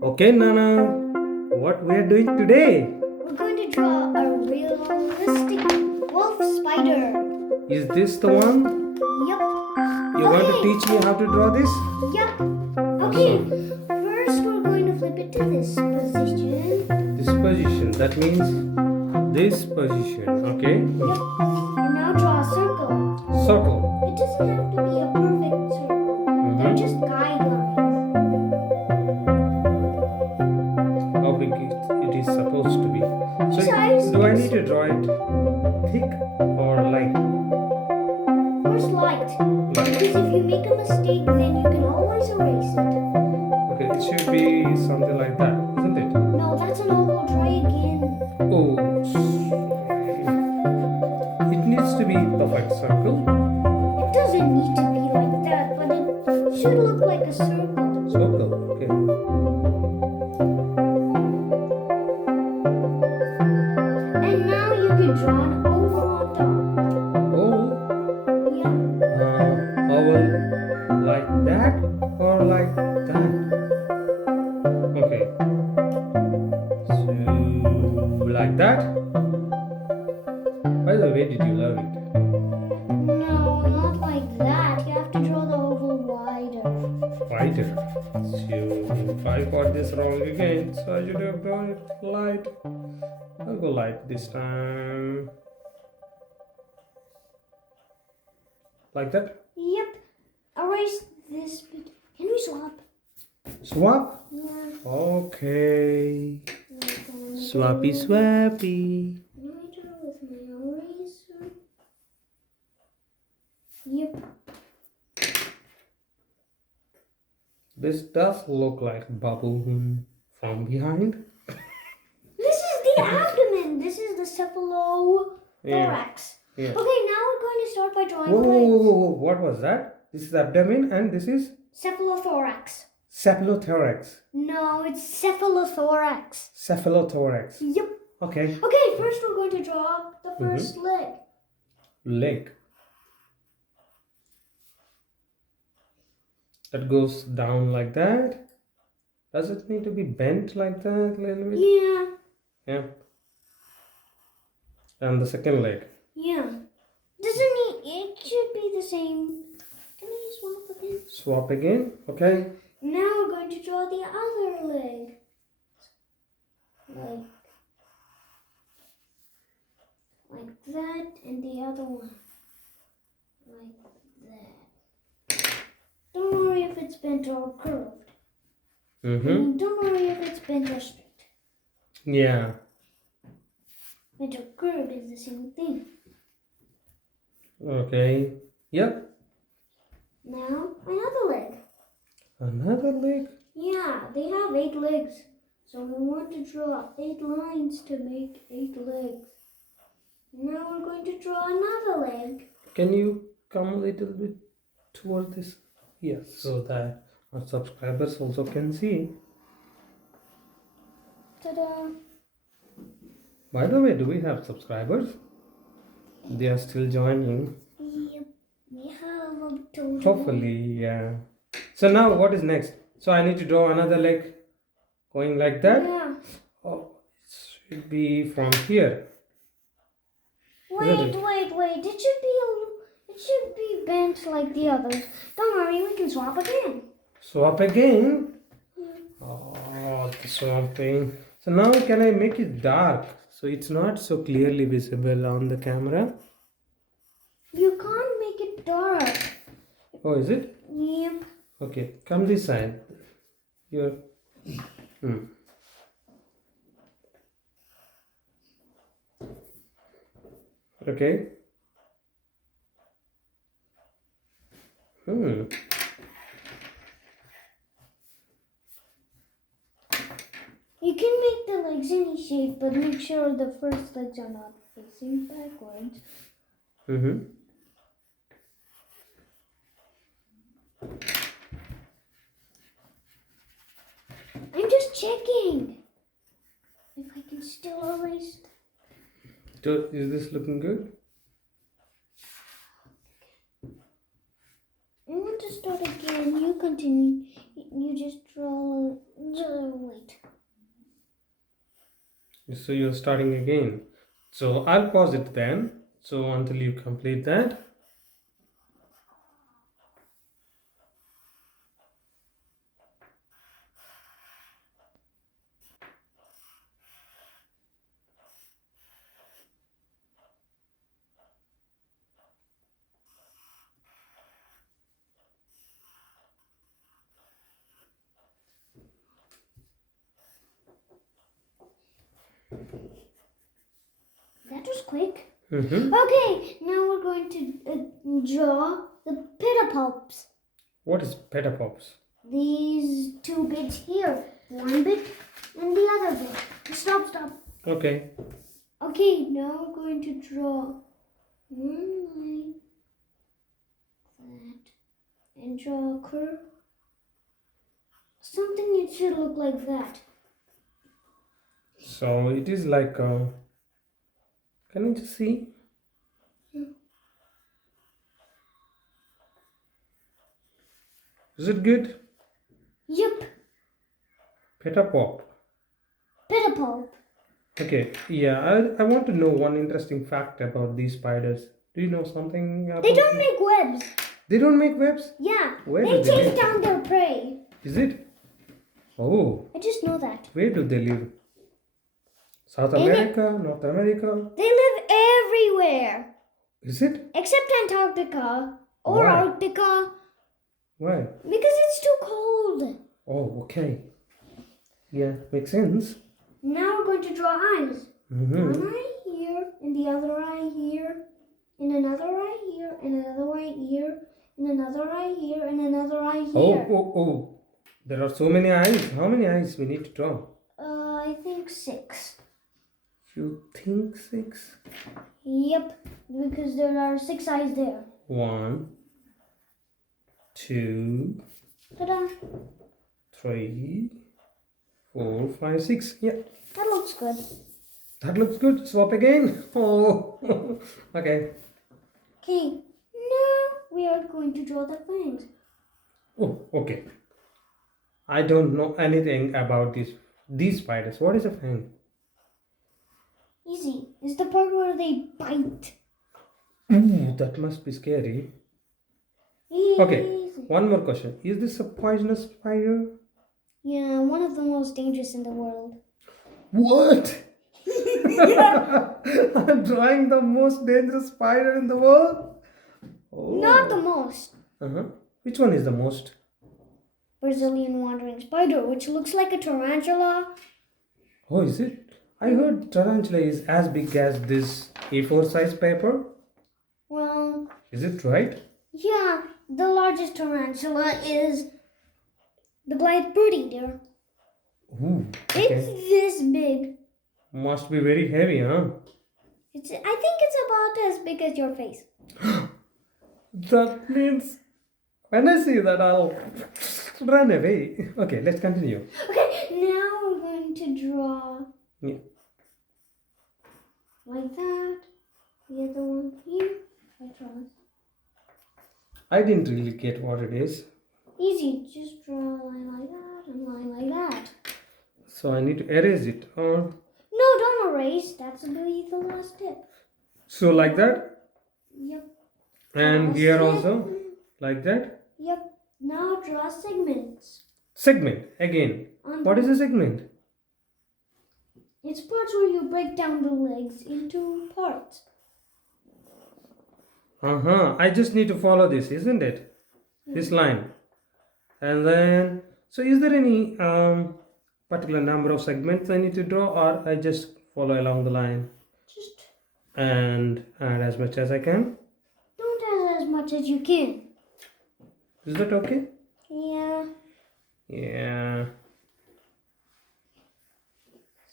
Okay, Nana, what we are doing today? We're going to draw a realistic wolf spider. Is this the one? Yup. You want to teach me how to draw this? Yup. Okay. Awesome. First, we're going to flip it to this position. This position, that means this position, okay? Yup. And now draw a circle. Circle. It doesn't have to be a perfect circle. They're just guidelines. How big it is supposed to be. So, Size. do I need to draw it thick or light? First, light. Because if you make a mistake, then you can always erase it. Okay, it should be something like that, isn't it? No, that's an oval. Try again. Oh, sorry. It needs to be perfect circle. It doesn't need to be like that, but it should look like a circle. Circle, okay. And now you can draw an oval on top. Oval, Yeah. oval like that or like that? Okay. So, like that? By the way, did you love it? No, not like that. You have to draw the oval wider. Wider. So, I got this wrong again, so I should have drawn it light. I'll go light this time. Like that? Yep. Erase this bit. Can we swap? Swap? Yeah. Okay. Swappy, swappy. Can I draw with my eraser? Yep. This does look like bubble from behind. This is the abdomen. This is the cephalothorax. Yeah. Okay, now we're going to start by drawing Whoa, the whoa, legs. whoa, whoa, what was that? This is abdomen and this is Cephalothorax. cephalothorax. No, it's cephalothorax. Cephalothorax. Yep. Okay. Okay, first we're going to draw the 1st leg. Leg. That goes down like that. Does it need to be bent like that a little bit? Yeah. Yeah. And the second leg. Yeah. Doesn't it should be the same. Can I swap again? Swap again. Okay. Now we're going to draw the other leg. Like that, and the other one. Like that. Don't worry if it's bent or curved. And don't worry if it's bent or straight. Yeah. Bent or curved is the same thing. Okay. Yep. Now, another leg. Another leg. Yeah, they have 8 legs. So we want to draw 8 lines to make 8 legs. Now we're going to draw another leg. Can you come a little bit toward this? Yes, so that our subscribers also can see. Ta-da! By the way, do we have subscribers? They are still joining. Yep, we have a total. Hopefully, yeah. So now what is next? So I need to draw another leg going like that. Yeah. Oh, it should be from here. Wait. It should be bent like the others. Don't worry, we can swap again. Swap again. Oh, the swapping. So now can I make it dark so it's not so clearly visible on the camera? You can't make it dark. Oh, is it? Yep. Okay, come this side. Here. Okay. You can make the legs any shape, but make sure the first legs are not facing backwards. I'm just checking if I can still erase. So is this looking good? I want to start again. You continue. You just draw the other way. So you're starting again. So I'll pause it then. So until you complete that. That was quick. Mm-hmm. Okay, now we're going to draw the pedipalps. What is pedipalps? These two bits here. One bit and the other bit. Stop. Okay. Okay, now we're going to draw one line like that and draw a curve. Something it should look like that. So it is like can you just see? Is it good? Yep, Pedipalp. pedipalp. Okay, yeah, I want to know one interesting fact about these spiders. Do you know something about They don't them? make webs. They don't make webs? Yeah, Where they do they chase live? down their prey. Is it? Oh, I just know that. where do they live? South In it- America, North America? They live everywhere Is it? except Antarctica or Why? Arctica Why? because it's too cold. Oh, okay. Yeah, makes sense. Now we're going to draw eyes. Mm-hmm. One eye here, and the other eye here, and another eye here, and another eye here, and another eye here, and another eye here. Oh. There are so many eyes. How many eyes we need to draw? I think 6. You think 6? Yep, because there are 6 eyes there. 1, 2, Ta-da! 3, 4, 5, 6. Yeah, That looks good. that looks good. Swap again. Oh, okay. Okay, now we are going to draw the fangs. Oh, okay. I don't know anything about these spiders. What is a fang? Easy. It's the part where they bite. Ooh, that must be scary. Easy. Okay, one more question. Is this a poisonous spider? Yeah, one of the most dangerous in the world. What? I'm drawing the most dangerous spider in the world? Oh. Not the most. Uh-huh. Which one is the most? Brazilian wandering spider, which looks like a tarantula. Oh, is it? I heard tarantula is as big as this A4 size paper. Well, Is it right? yeah, the largest tarantula is the black bird eater. Ooh, It's okay. this big. Must be very heavy, huh? I think it's about as big as your face. That means when I see that, I'll run away. Okay, let's continue. Okay, now we're going to draw Yeah. like that. The other one here. I draw. I didn't really get what it is. Easy, just draw a line like that and a line like that. So I need to erase it. Or No, don't erase. That's the last step. so like that. Yep. And Draw here segment. also. Like that. Yep. Now draw segments. Segment. Again. On What is a segment? It's parts where you break down the legs into parts. Uh-huh. I just need to follow this, isn't it? This line. And then, so is there any particular number of segments I need to draw, or I just follow along the line Just and add as much as I can? don't add as much as you can. Is that okay? Yeah. Yeah.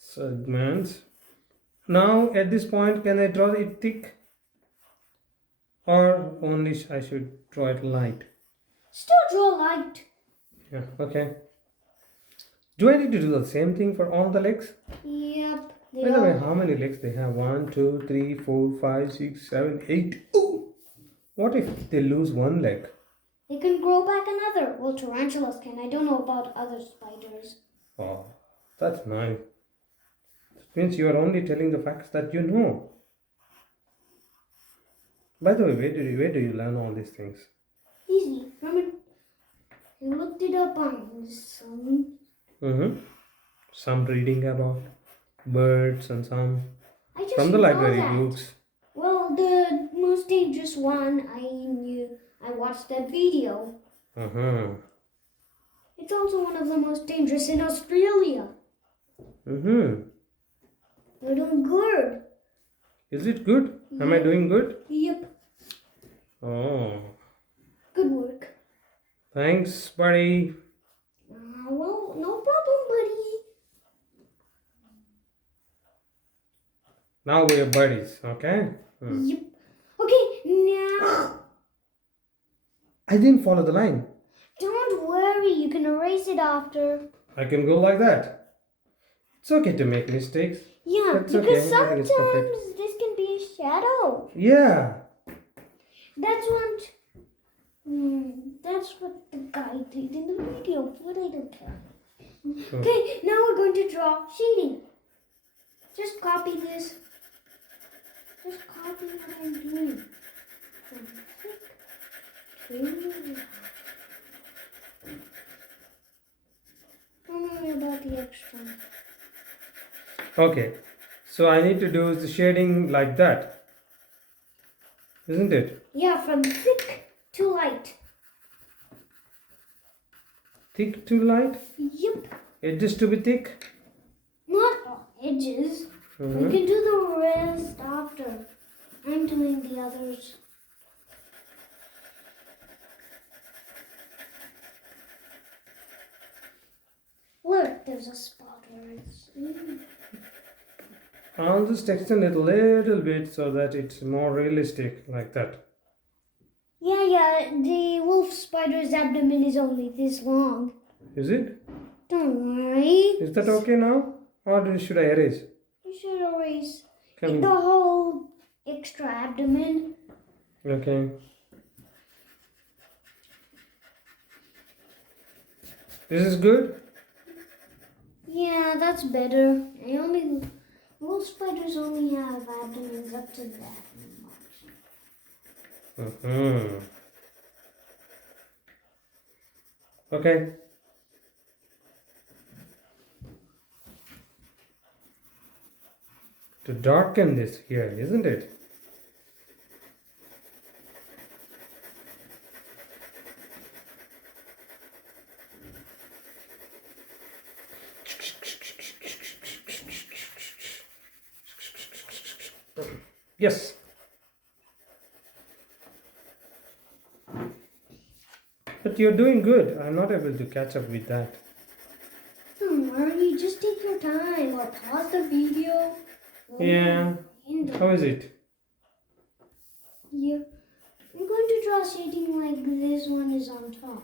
Segments. Now at this point, can I draw it thick? Or only I should draw it light? Still draw light. Yeah, okay. Do I need to do the same thing for all the legs? Yep. By the way, how many legs they have? 1, 2, 3, 4, 5, 6, 7, 8. Ooh! What if they lose one leg? They can grow back another. Well, tarantulas can. I don't know about other spiders. Oh, that's nice. Means you are only telling the facts that you know. By the way, where do you learn all these things? Easy. Remember, I looked it up on some. Mm-hmm. Some reading about birds and some I just from the know library that. books. Well, the most dangerous one I knew. I watched that video. Uh-huh. It's also one of the most dangerous in Australia. Mm-hmm. We're doing good. Is it good? Am I doing good? Yep. Oh. Good work. Thanks, buddy. Well, no problem, buddy. Now we are buddies, okay? Yep. Okay, now. I didn't follow the line. Don't worry, you can erase it after. I can go like that. It's okay to make mistakes. Yeah, That's because okay. Everything is perfect. sometimes this can be a shadow. Yeah. That's what. That's what the guy did in the video, but I don't care. Okay, now we're going to draw shading. Just copy this. Just copy what I'm doing. From thick to. Don't worry about the extra. Okay. So I need to do the shading like that. Isn't it? Yeah, from thick to light. Thick to light? Yep. Edges to be thick? Not all edges. Mhm. We can do the rest after. I'm doing the others. Look, there's a spot where it's. I'll just extend it a little bit so that it's more realistic like that. Yeah, the wolf spider's abdomen is only this long. Is it? Don't worry. Is that okay now? Or should I erase? You should erase Can the whole extra abdomen. Okay. This is good? Yeah, that's better. Wolf spiders only have abdomens up to that much. Mm-hmm. Okay. To darken this here, isn't it? Yes. But you're doing good. I'm not able to catch up with that. Don't worry, just take your time or pause the video. Yeah. How is it? Yeah. I'm going to draw shading like this one is on top.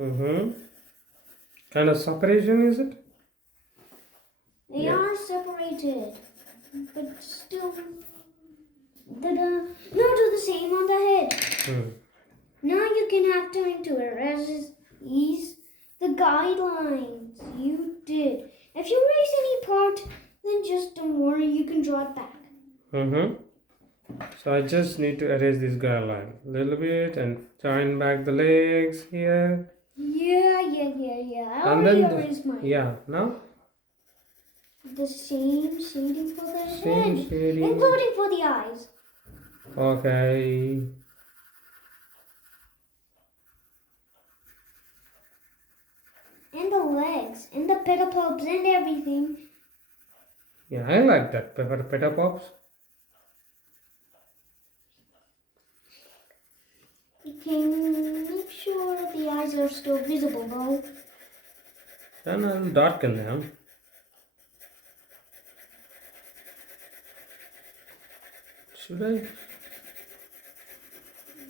Mm-hmm. Kind of separation, is it? They Yeah. are separated, but still. Now do the same on the head. Hmm. Now you can have time to erase the guidelines you did. If you erase any part, then just don't worry, you can draw it back. Mm-hmm. So I just need to erase this guideline a little bit and join back the legs here. Yeah. I And already then erased mine. yeah, now The same shading for the same head, shading. including for the eyes. Okay. And the legs, and the pedipalps, and everything. Yeah, I like that. Pepper pops. You can make sure the eyes are still visible though. Then I'll darken them. Should I?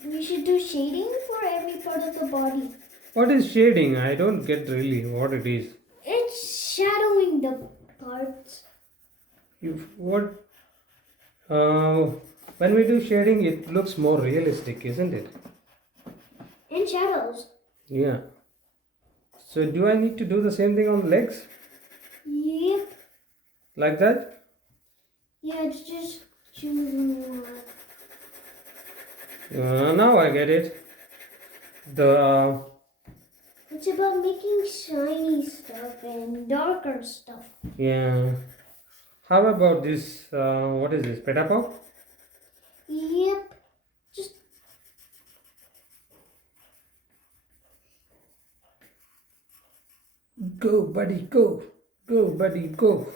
We should do shading for every part of the body. What is shading? I don't get really what it is. It's shadowing the parts. What? When we do shading, it looks more realistic, isn't it? And shadows. Yeah. So do I need to do the same thing on legs? Yep. Like that? Yeah, it's just choosing one. Now I get it. The It's about making shiny stuff and darker stuff. yeah. How about this? What is this? Petapo? Yep. Just Go, buddy, go. Go, buddy, go.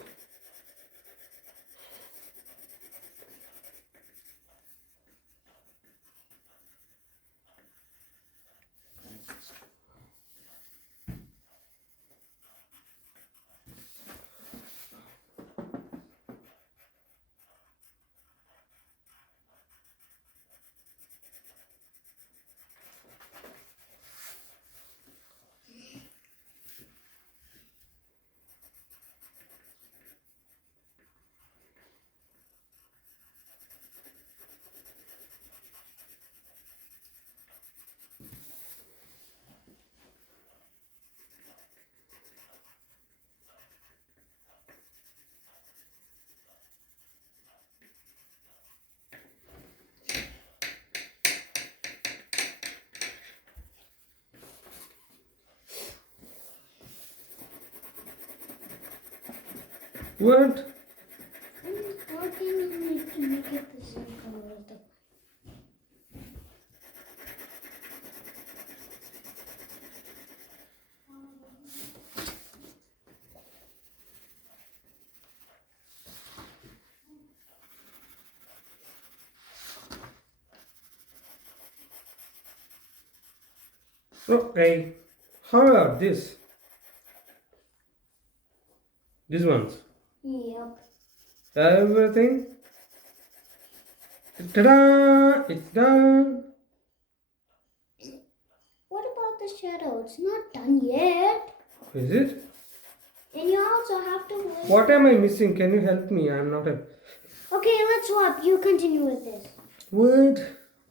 What? I'm working on it to make it the same color as the. Okay. How about this? These ones. Yep. Everything. Ta-da! It's done. What about the shadow? It's not done yet. Is it? And you also have to wait. What am I missing? Can you help me? I'm not a. Okay, let's swap. You continue with this. What?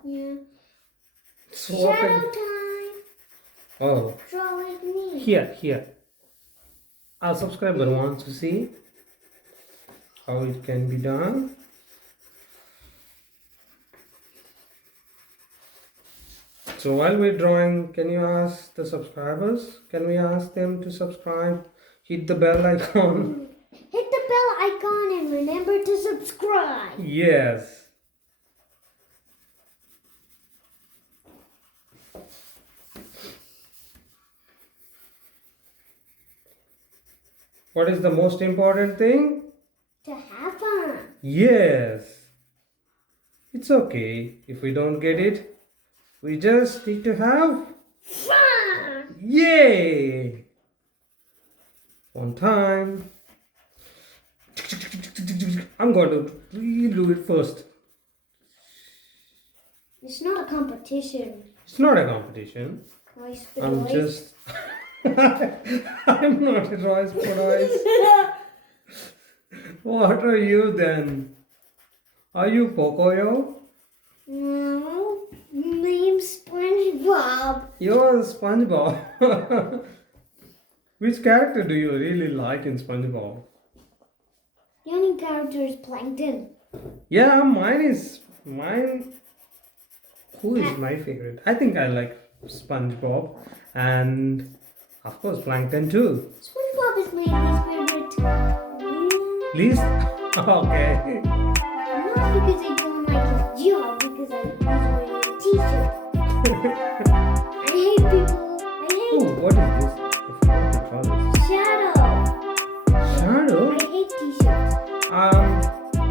Yeah. Swap Shadow it. time. Oh, Draw like me. here. Our subscriber wants to see how it can be done. So while we're drawing, can you ask the subscribers? Can we ask them to subscribe? Hit the bell icon. Hit the bell icon and remember to subscribe. Yes. What is the most important thing? To have fun. Yes. It's okay if we don't get it. We just need to have Fun. yay. One time. I'm going to redo it first. It's not a competition. It's not a competition. I spit I'm away. just. I'm not a Royce Royce. What are you then? Are you Pocoyo? No. Name's SpongeBob. You're SpongeBob. Which character do you really like in SpongeBob? The only character is Plankton. Yeah, mine. Who is my favorite? I think I like SpongeBob and of course Plankton too. SpongeBob is my least favorite. Least okay. Not because I don't like his job, because I use wearing a t-shirt. I hate people. Oh, what is this? I forgot to draw this. Shadow. Shadow? I hate t-shirts.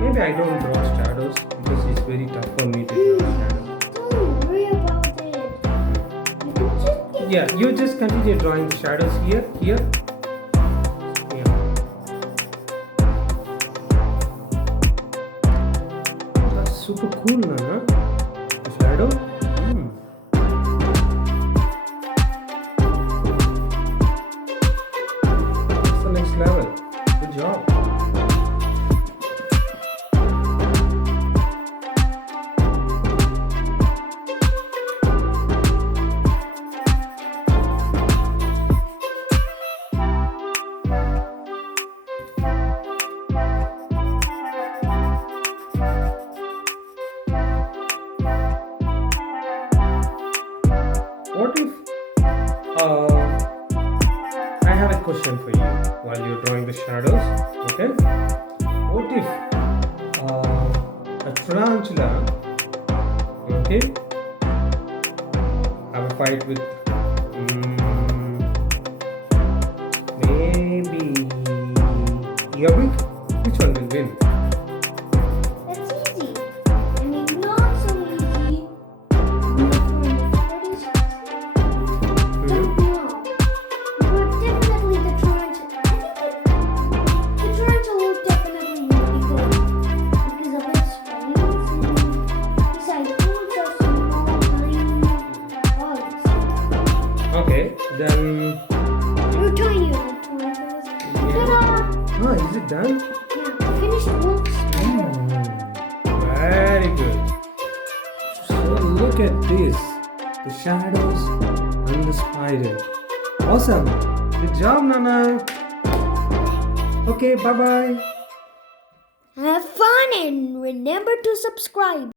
Maybe I don't draw shadows because it's very tough for me to draw shadows. Don't worry about it. You can just get Yeah, you just continue drawing the shadows here. Yeah. That's super cool, Nana. The shadow. That's the next level. Good job. while you're drawing the shadows. Okay. What if a tarantula, okay, have a fight with maybe earwig? Which one will win? That's easy. I mean, not so easy. Don't know. But definitely the tarantula. I think the tarantula will definitely win because of its strength. Besides, bullets are small, tiny bugs. Okay, then. They're tinier than tarantulas. Ta-da! Is it done? Yeah, finished looks better. Very good. So look at this. The shadows and the spider. Awesome. Good job, Nana. Okay, bye-bye. Have fun and remember to subscribe.